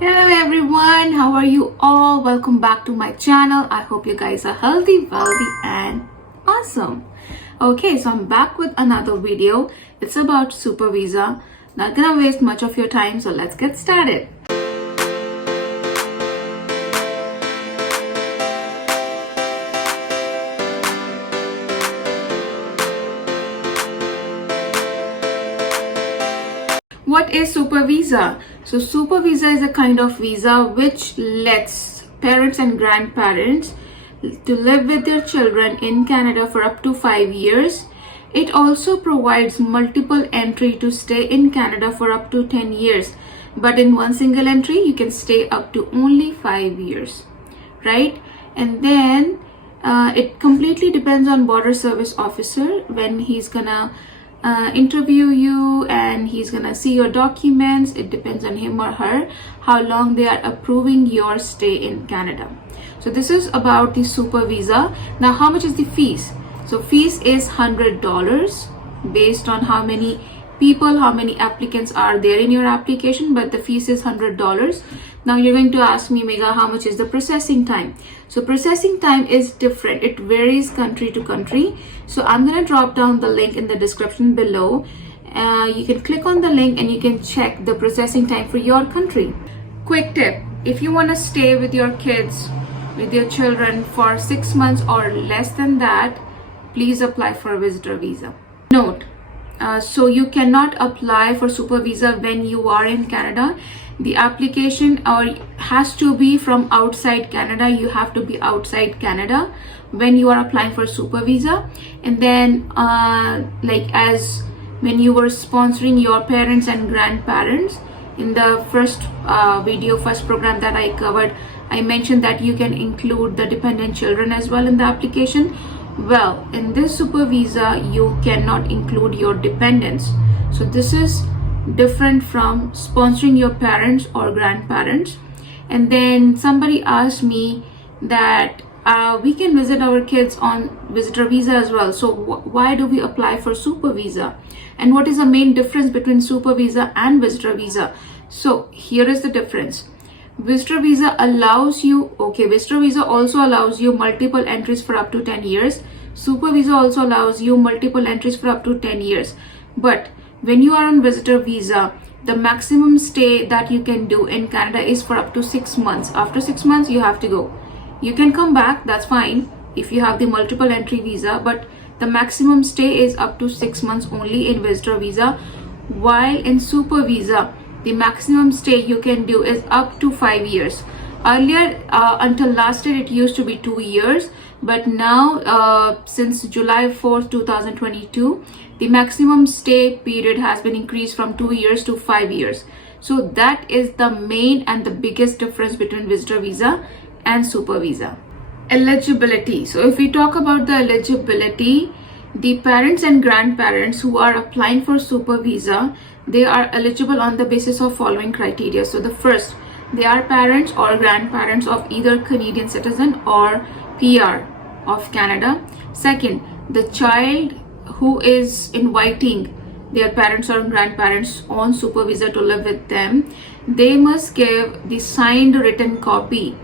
Hello everyone, how are you all? Welcome back to my channel. I hope you guys are healthy, wealthy and awesome. Okay, so I'm back with another video. It's about Super Visa. Not gonna waste much of your time, so let's get started. What is Super Visa? So Super Visa is a kind of visa which lets parents and grandparents to live with their children in Canada for up to 5 years. It also provides multiple entry to stay in Canada for up to 10 years. But in one single entry, you can stay up to only 5 years, right? And then it completely depends on border service officer when he's gonna interview you and he's gonna see your documents. It depends on him or her how long they are approving your stay in Canada. So this is about the Super Visa. Now, how much is the fees? So fees is $100 based on how many people, how many applicants are there in your application, but the fees is $100. Now you're going to ask me, Megha, how much is the processing time? So processing time is different. It varies country to country. So I'm going to drop down the link in the description below. You can click on the link and you can check the processing time for your country. Quick tip, if you want to stay with your kids, with your children for 6 months or less than that, please apply for a visitor visa. Note, so you cannot apply for Super Visa when you are in Canada. The application has to be from outside Canada. You have to be outside Canada when you are applying for Super Visa. And then like as when you were sponsoring your parents and grandparents, in the first program that I covered, I mentioned that you can include the dependent children as well in the application. Well, in this Super Visa, you cannot include your dependents. So this is different from sponsoring your parents or grandparents. And then somebody asked me that we can visit our kids on visitor visa as well. So why do we apply for Super Visa? And what is the main difference between Super Visa and visitor visa? So here is the difference. Visitor visa allows you, visitor visa also allows you multiple entries for up to 10 years. Super visa also allows you multiple entries for up to 10 years. But when you are on visitor visa, the maximum stay that you can do in Canada is for up to 6 months. After 6 months, you have to go. You can come back, that's fine, if you have the multiple entry visa, but the maximum stay is up to 6 months only in visitor visa. While in Super Visa, the maximum stay you can do is up to 5 years. Earlier, until last year, it used to be 2 years, but now since July 4th, 2022, the maximum stay period has been increased from 2 years to 5 years. So that is the main and the biggest difference between visitor visa and Super Visa. Eligibility. So if we talk about the eligibility, the parents and grandparents who are applying for Super Visa, they are eligible on the basis of following criteria. So the first, they are parents or grandparents of either Canadian citizen or PR of Canada. Second, the child who is inviting their parents or grandparents on Super Visa to live with them, they must give the signed written copy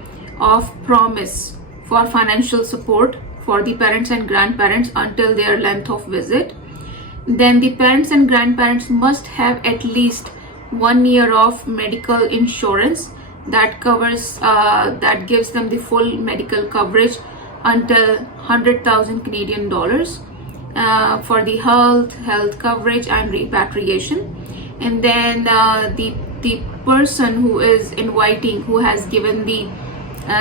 of promise for financial support for the parents and grandparents until their length of visit. Then the parents and grandparents must have at least 1 year of medical insurance that covers that gives them the full medical coverage until 100,000 Canadian dollars for the health coverage and repatriation. And then the person who is inviting, who has given the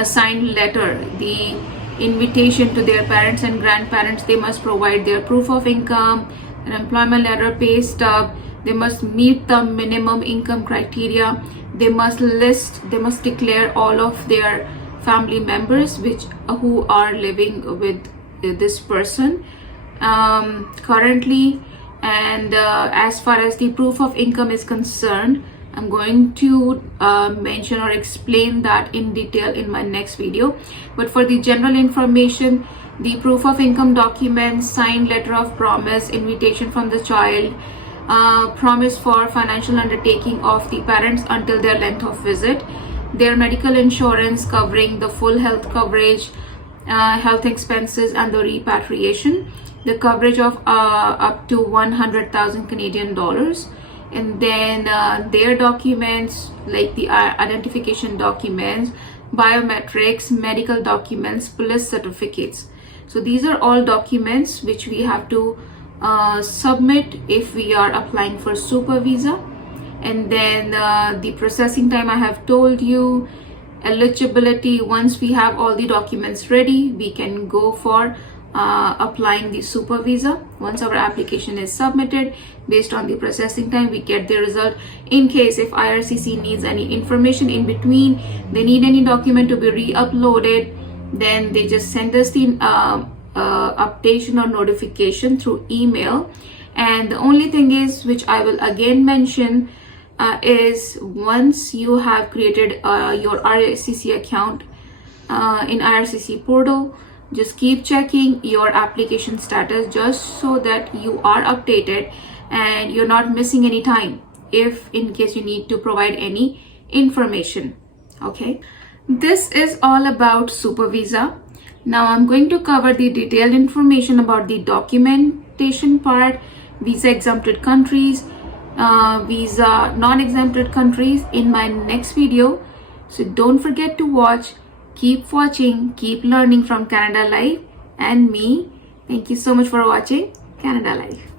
signed letter, the invitation to their parents and grandparents, they must provide their proof of income, an employment letter, pay stub. They must meet the minimum income criteria. They must declare all of their family members who are living with this person currently. And as far as the proof of income is concerned, I'm going to mention or explain that in detail in my next video. But for the general information, the proof of income documents, signed letter of promise, invitation from the child, promise for financial undertaking of the parents until their length of visit, their medical insurance covering the full health coverage, health expenses, and the repatriation, the coverage of up to 100,000 Canadian dollars, and then their documents like the identification documents, biometrics, medical documents, police certificates. So these are all documents which we have to submit if we are applying for super visa. And then the processing time I have told you. Eligibility, once we have all the documents ready, we can go for applying the super visa. Once our application is submitted, based on the processing time, we get the result. In case if IRCC needs any information in between, they need any document to be re-uploaded, then they just send us the updation or notification through email. And the only thing is, which I will again mention, is once you have created your IRCC account in IRCC portal, just keep checking your application status just so that you are updated and you're not missing any time if in case you need to provide any information. Okay, this is all about super visa. Now I'm going to cover the detailed information about the documentation part, visa exempted countries, visa non-exempted countries in my next video. So don't forget to watch. Keep watching, keep learning from Canada Life and me. Thank you so much for watching Canada Life.